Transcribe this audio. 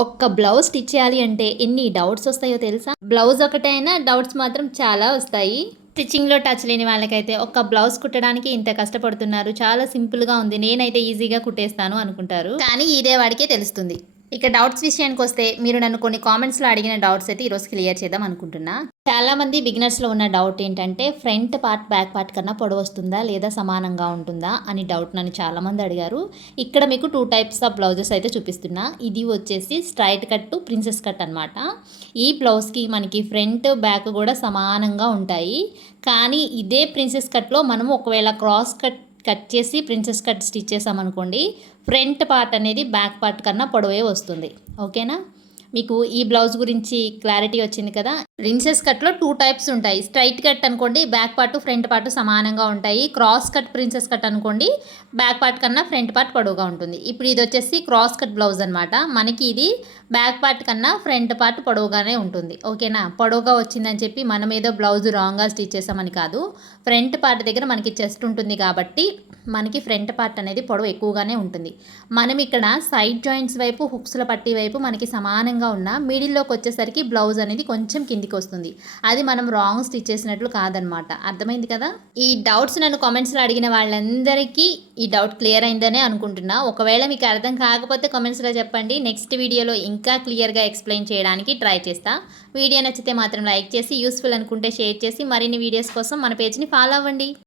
ఒక్క blouse stitch చేయాలి అంటే ఎన్ని డౌట్స్ వస్తాయో తెలుసా? బ్లౌజ్ ఒకటైనా డౌట్స్ మాత్రం చాలా వస్తాయి. స్టిచ్చింగ్లో టచ్ లేని వాళ్ళకైతే ఒక్క బ్లౌజ్ కుట్టడానికి ఇంత కష్టపడుతున్నారు. చాలా సింపుల్గా ఉంది. నేనైతే ఈజీగా కుట్టేస్తాను అనుకుంటారు. కానీ ఇదే వాడికే తెలుస్తుంది. ఇక డౌట్స్ విషయానికి వస్తే మీరు నన్ను కొన్ని కామెంట్స్లో అడిగిన డౌట్స్ అయితే ఈరోజు క్లియర్ చేద్దాం అనుకుంటున్నా. చాలా మంది బిగినర్స్లో ఉన్న డౌట్ ఏంటంటే ఫ్రంట్ పార్ట్ బ్యాక్ పార్ట్ కన్నా పొడవు వస్తుందా లేదా సమానంగా ఉంటుందా అని డౌట్ నన్ను చాలా మంది అడిగారు. ఇక్కడ మీకు టూ టైప్స్ ఆఫ్ బ్లౌజెస్ అయితే చూపిస్తున్నా. ఇది వచ్చేసి స్ట్రైట్ కట్ ప్రిన్సెస్ కట్ అనమాట ఈ బ్లౌజ్కి మనకి ఫ్రంట్ బ్యాక్ కూడా సమానంగా ఉంటాయి. కానీ ఇదే ప్రిన్సెస్ కట్లో మనము ఒకవేళ క్రాస్ కట్ కట్ చేసి ప్రిన్సెస్ కట్ స్టిచ్ చేసామనుకోండి ఫ్రంట్ పార్ట్ అనేది బ్యాక్ పార్ట్ కన్నా పొడవే వస్తుంది. ఓకేనా? మీకు ఈ బ్లౌజ్ గురించి క్లారిటీ వచ్చింది కదా? ప్రిన్సెస్ కట్లో టూ టైప్స్ ఉంటాయి. స్ట్రైట్ కట్ అనుకోండి బ్యాక్ పార్ట్ ఫ్రంట్ పార్ట్ సమానంగా ఉంటాయి. క్రాస్ కట్ ప్రిన్సెస్ కట్ అనుకోండి బ్యాక్ పార్ట్ కన్నా ఫ్రంట్ పార్ట్ పొడవుగా ఉంటుంది. ఇప్పుడు ఇది వచ్చేసి క్రాస్ కట్ బ్లౌజ్ అనమాట మనకి ఇది బ్యాక్ పార్ట్ కన్నా ఫ్రంట్ పార్ట్ పొడవుగానే ఉంటుంది. ఓకేనా? పొడవుగా వచ్చిందని చెప్పి మనం ఏదో బ్లౌజ్ రాంగ్గా స్టిచ్ చేసామని కాదు. ఫ్రంట్ పార్ట్ దగ్గర మనకి చెస్ట్ ఉంటుంది కాబట్టి మనకి ఫ్రంట్ పార్ట్ అనేది పొడవు ఎక్కువగానే ఉంటుంది. మనం ఇక్కడ సైడ్ జాయింట్స్ వైపు హుక్స్ల పట్టి వైపు మనకి సమానంగా ఉన్న మిడిల్లోకి వచ్చేసరికి బ్లౌజ్ అనేది కొంచెం కిందికి వస్తుంది అది మనం రాంగ్ స్టిచ్ చేసినట్లు కాదనమాట. అర్థమైంది కదా? ఈ డౌట్స్ నన్ను కామెంట్స్లో అడిగిన వాళ్ళందరికీ ఈ డౌట్ క్లియర్ అయిందనే అనుకుంటున్నా. ఒకవేళ మీకు అర్థం కాకపోతే కామెంట్స్లో చెప్పండి. నెక్స్ట్ వీడియోలో ఇంకా క్లియర్గా ఎక్స్ప్లెయిన్ చేయడానికి ట్రై చేస్తా. వీడియో నచ్చితే మాత్రం లైక్ చేసి యూస్ఫుల్ అనుకుంటే షేర్ చేసి మరిన్ని వీడియోస్ కోసం మన పేజ్ని ఫాలో అవ్వండి.